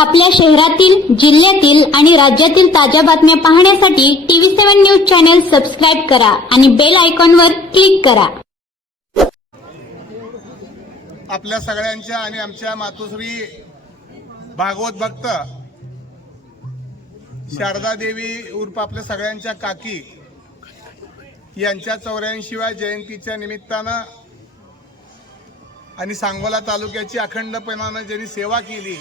आपल्या शहरातील, जिल्ह्यातील आणि राज्यातील ताज्या बातम्या पाहण्यासाठी TV7 न्यूज चॅनल सबस्क्राइब करा आणि बेल आयकॉनवर क्लिक करा. आपल्या सगळ्यांच्या आणि आमच्या मातोश्री भागवत भक्त शारदा देवी उर्फ आपल्या सगळ्यांच्या काकी यांच्या 84व्या जयंतीच्या निमित्तानं आणि सांगोला तालुक्याची अखंडपणानं ज्यांनी सेवा केली,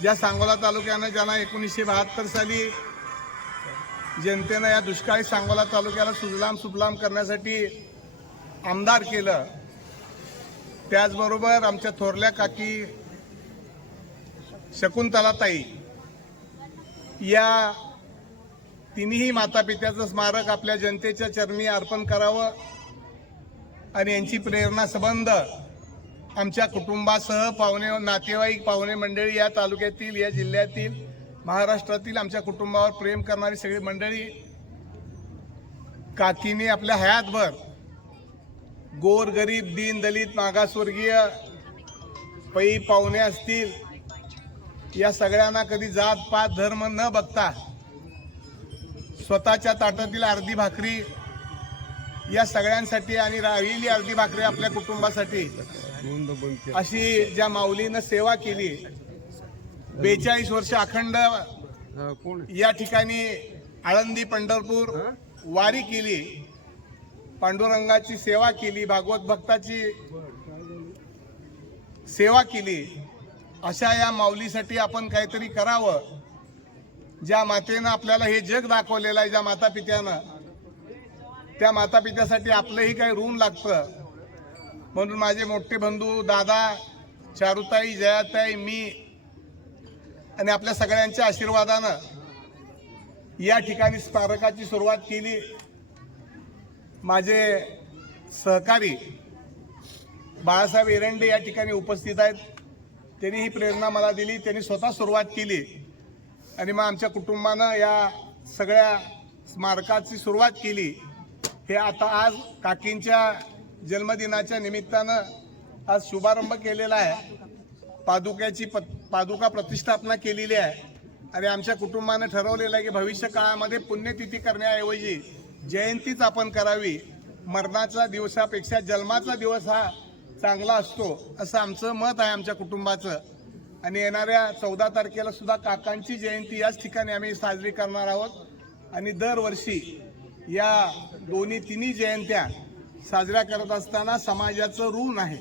ज्या सांगोला तालुक्यानं ज्यांना 1972 साली जनतेनं या दुष्काळी सांगोला तालुक्याला सुजलाम सुफलाम करण्यासाठी आमदार केलं, त्याचबरोबर आमच्या थोरल्या काकी शकुंतलाताई या तिन्ही मातापित्याचं स्मारक आपल्या जनतेच्या चरणी अर्पण करावं आणि यांची प्रेरणा संबंध आमच्या कुटुंबासह पाहुणे नातेवाईक पाहुणे मंडळी या तालुक्यातील या जिल्ह्यातील महाराष्ट्रातील आमच्या कुटुंबावर प्रेम करणारी सगळी मंडळी काकीने आपल्या हयातभर गोर गरीब दीन दलित मागासवर्गीय पै पाहुणे असतील या सगळ्यांना कधी जात पात धर्म न बघता स्वतःच्या ताटातील अर्धी भाकरी या सगळ्यांसाठी आणि राहिलेली अर्धी भाकरी आपल्या कुटुंबासाठी अशी ज्या माऊलीनं सेवा केली, 42 वर्ष अखंड या ठिकाणी आळंदी पंढरपूर वारी केली, पांडुरंगाची सेवा केली, भागवत भक्ताची सेवा केली, अशा या माऊलीसाठी आपण काहीतरी करावं. ज्या मातेनं आपल्याला हे जग दाखवलेलं आहे, ज्या मातापित्यानं, त्या मातापित्यासाठी आपलंही काही ऋण लागतं. म्हणून माझे मोठे बंधू दादा चारुताई, जयाताई, मी आणि आपल्या सगळ्यांच्या आशीर्वादानं या ठिकाणी स्मारकाची सुरुवात केली. माझे सहकारी बाळासाहेब एरंडे या ठिकाणी उपस्थित आहेत. त्यांनी ही प्रेरणा मला दिली, त्यांनी स्वतः सुरुवात केली आणि मग आमच्या कुटुंबानं या सगळ्या स्मारकाची सुरुवात केली. हे आता आज काकींच्या जन्मदिनाच्या निमित्तानं आज शुभारंभ केलेला आहे. पादुका प्रतिष्ठापना केलेली आहे आणि आमच्या कुटुंबानं ठरवलेलं आहे की भविष्य काळामध्ये पुण्यतिथी करण्याऐवजी जयंतीच आपण करावी. मरणाच्या दिवसापेक्षा जन्माचा दिवस हा चांगला असतो असं आमचं मत आहे आमच्या कुटुंबाचं. आणि येणाऱ्या 14 तारखेला सुद्धा काकांची जयंती याच ठिकाणी आम्ही साजरी करणार आहोत. आणि दरवर्षी या तिन्ही जयंत्या साजऱ्या करत असताना समाजाचं ऋण आहे,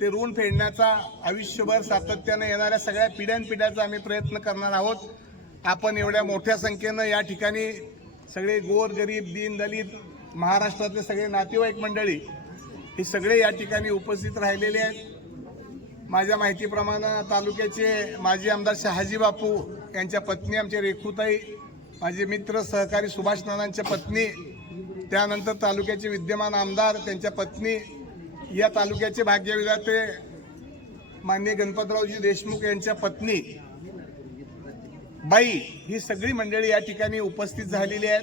ते ऋण फेडण्याचा आयुष्यभर सातत्याने येणाऱ्या सगळ्या पिढ्यानपिढ्याचा आम्ही प्रयत्न करणार आहोत. आपण एवढ्या मोठ्या संख्येनं या ठिकाणी सगळे गोर गरीब दीन दलित महाराष्ट्रातले सगळे नातेवाईक मंडळी हे सगळे या ठिकाणी उपस्थित राहिलेले आहेत. माझ्या माहितीप्रमाणे तालुक्याचे माजी आमदार शहाजी बापू यांच्या पत्नी आमचे रेखुताई, माझे मित्र सहकारी सुभाष नानांच्या पत्नी, त्यानंतर तालुक्याचे विद्यमान आमदार त्यांच्या पत्नी, या तालुक्याचे भाग्यविधाते माननीय गणपतरावजी देशमुख यांच्या पत्नी बाई, ही सगळी मंडळी या ठिकाणी उपस्थित झालेली आहेत.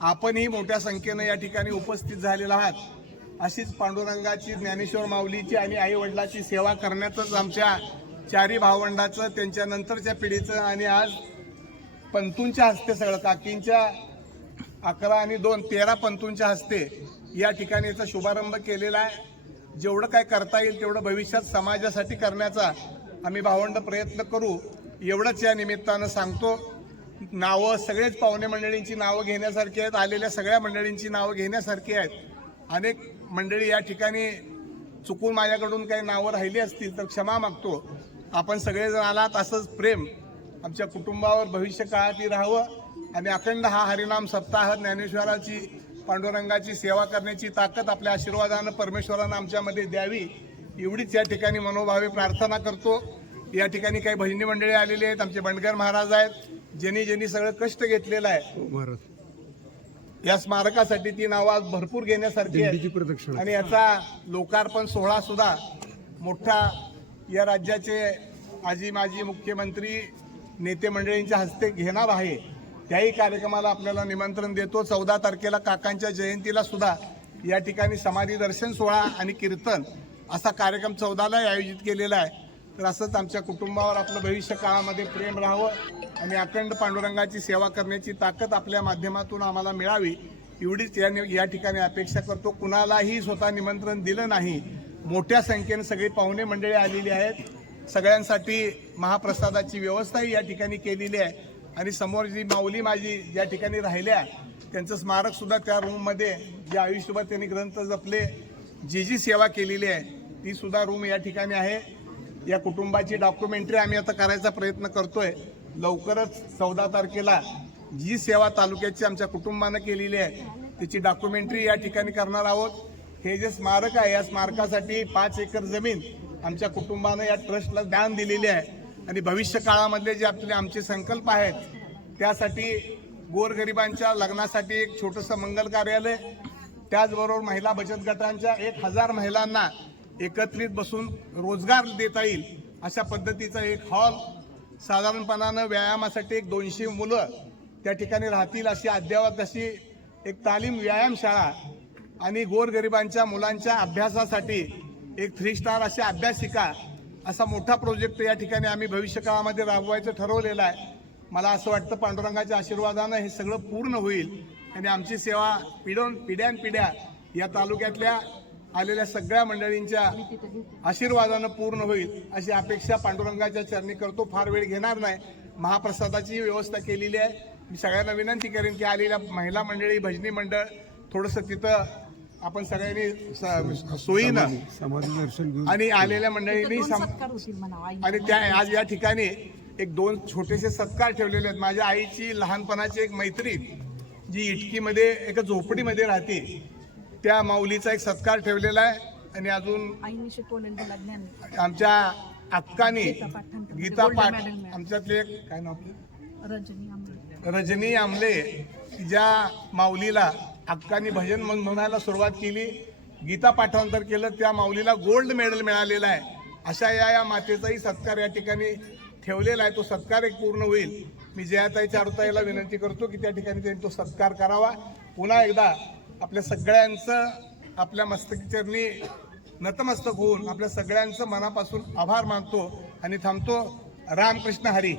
आपणही मोठ्या संख्येनं या ठिकाणी उपस्थित झालेला आहात. अशीच पांडुरंगाची, ज्ञानेश्वर माऊलीची आणि आई वडिलाची सेवा करण्यातच आमच्या चारी भावंडाचं, त्यांच्या नंतरच्या पिढीचं आणि आज पंतूंच्या हस्ते सगळं काकींच्या 11 आणि 2 13 पंतूंच्या हस्ते या ठिकाणी याचा शुभारंभ केलेला आहे. जेवढं काय करता येईल तेवढं भविष्यात समाजासाठी करण्याचा आम्ही भावंड प्रयत्न करू, एवढंच या निमित्तानं सांगतो. नावं सगळेच पाहुणे मंडळींची नावं घेण्यासारखी आहेत, आलेल्या सगळ्या मंडळींची नावं घेण्यासारखी आहेत. अनेक मंडळी या ठिकाणी चुकून माझ्याकडून काही नावं राहिली असतील तर क्षमा मागतो. आपण सगळेजण आलात, असंच प्रेम आमच्या कुटुंबावर भविष्य काळातही राहावं आणि अखंड हा हरिनाम सप्ताह ज्ञानेश्वराची पांडुरंगाची सेवा करण्याची ताकद आपल्या आशीर्वादानं परमेश्वरानं आमच्यामध्ये द्यावी, एवढीच या ठिकाणी मनोभावे प्रार्थना करतो. या ठिकाणी काही भजनी मंडळी आलेली आहेत, आमचे बंडगर महाराज आहेत, ज्यांनी सगळं कष्ट घेतलेलं आहे या स्मारकासाठी. ती नावं आज भरपूर घेण्यासारखी आहे आणि याचा लोकार्पण सोहळा सुद्धा मोठा या राज्याचे आजी माजी मुख्यमंत्री नेते मंडळींच्या हस्ते घेणार आहे. त्याही कार्यक्रमाला आपल्याला निमंत्रण देतो. 14 तारखेला काकांच्या जयंतीला सुद्धा या ठिकाणी समाधी दर्शन सोहळा आणि कीर्तन असा कार्यक्रम 14ला आयोजित केलेला आहे. तर असंच आमच्या कुटुंबावर आपलं भविष्य काळामध्ये प्रेम राहावं आणि अखंड पांडुरंगाची सेवा करण्याची ताकद आपल्या माध्यमातून आम्हाला मिळावी एवढीच या ठिकाणी अपेक्षा करतो. कुणालाही स्वतः निमंत्रण दिलं नाही. मोठ्या संख्येने सगळी पाहुणे मंडळी आलेली आहेत. सगळ्यांसाठी महाप्रसादाची व्यवस्थाही या ठिकाणी केलेली आहे आणि समोर जी माऊली माझी या ठिकाणी राहिल्या त्यांचं स्मारक सुद्धा त्या रूममध्ये जे आयुष्यभर त्यांनी ग्रंथ जपले जी सेवा केलेली आहे ती सुद्धा रूम या ठिकाणी आहे. या कुटुंबाची डॉक्युमेंटरी आम्ही आता करायचा प्रयत्न करतोय. लवकरच 14 तारखेला जी सेवा तालुक्याची आमच्या कुटुंबानं केलेली आहे त्याची डॉक्युमेंटरी या ठिकाणी करणार आहोत. हे जे स्मारक आहे या स्मारकासाठी 5 एकर जमीन आमच्या कुटुंबानं या ट्रस्टला दान दिलेली आहे आणि भविष्य काळामधले जे आमचे संकल्प आहेत त्यासाठी गोरगरिबांच्या लग्नासाठी एक छोटंसं मंगल कार्यालय, त्याचबरोबर महिला बचत गटांच्या 1000 महिलांना एकत्रित बसून रोजगार देता येईल अशा पद्धतीचा एक हॉल, साधारणपणानं व्यायामासाठी एक 200 मुलं त्या ठिकाणी राहतील अशी अद्ययावत अशी एक तालीम व्यायामशाळा आणि गोरगरिबांच्या मुलांच्या अभ्यासासाठी एक 3 स्टार अशी अभ्यासिका असा मोठा प्रोजेक्ट या ठिकाणी आम्ही भविष्य काळामध्ये राबवायचं ठरवलेलं आहे. मला असं वाटतं पांडुरंगाच्या आशीर्वादानं हे सगळं पूर्ण होईल आणि आमची सेवा पिढ्यानपिढ्या या तालुक्यातल्या आलेल्या सगळ्या मंडळींच्या आशीर्वादानं पूर्ण होईल अशी अपेक्षा पांडुरंगाच्या चरणी करतो. फार वेळ घेणार नाही. महाप्रसादाची व्यवस्था केलेली आहे. मी सगळ्यांना विनंती करेन की आलेल्या महिला मंडळी, भजनी मंडळ थोडंसं तिथं आपण सगळ्यांनी सोयीनं आणि आलेल्या मंडळींनी आणि त्या आज या ठिकाणी एक 2 छोटेसे सत्कार ठेवलेले आहेत. माझ्या आईची लहानपणाची एक मैत्रीण जी इटकीमध्ये एका झोपडीमध्ये राहते त्या माऊलीचा एक सत्कार ठेवलेला आहे आणि अजून आमच्या अक्कानी गीता पाठ आमच्यातले काय नाव आपलं रजनी आमले ज्या माऊलीला अक्कानी भजन म्हणायला सुरुवात केली, गीता पाठांतर केलं, त्या माऊलीला गोल्ड मेडल मिळालेलं आहे. अशा या मातेचाही सत्कार या ठिकाणी ठेवलेला आहे. तो सत्कार एक पूर्ण होईल. मी जयाताई चारुताईला विनंती करतो की त्या ठिकाणी त्यांनी तो सत्कार करावा. पुन्हा एकदा आपल्या सगळ्यांचं आपल्या मस्तकीचरणी नतमस्तक होऊन आपल्या सगळ्यांचं मनापासून आभार मानतो आणि थांबतो. रामकृष्ण हरी.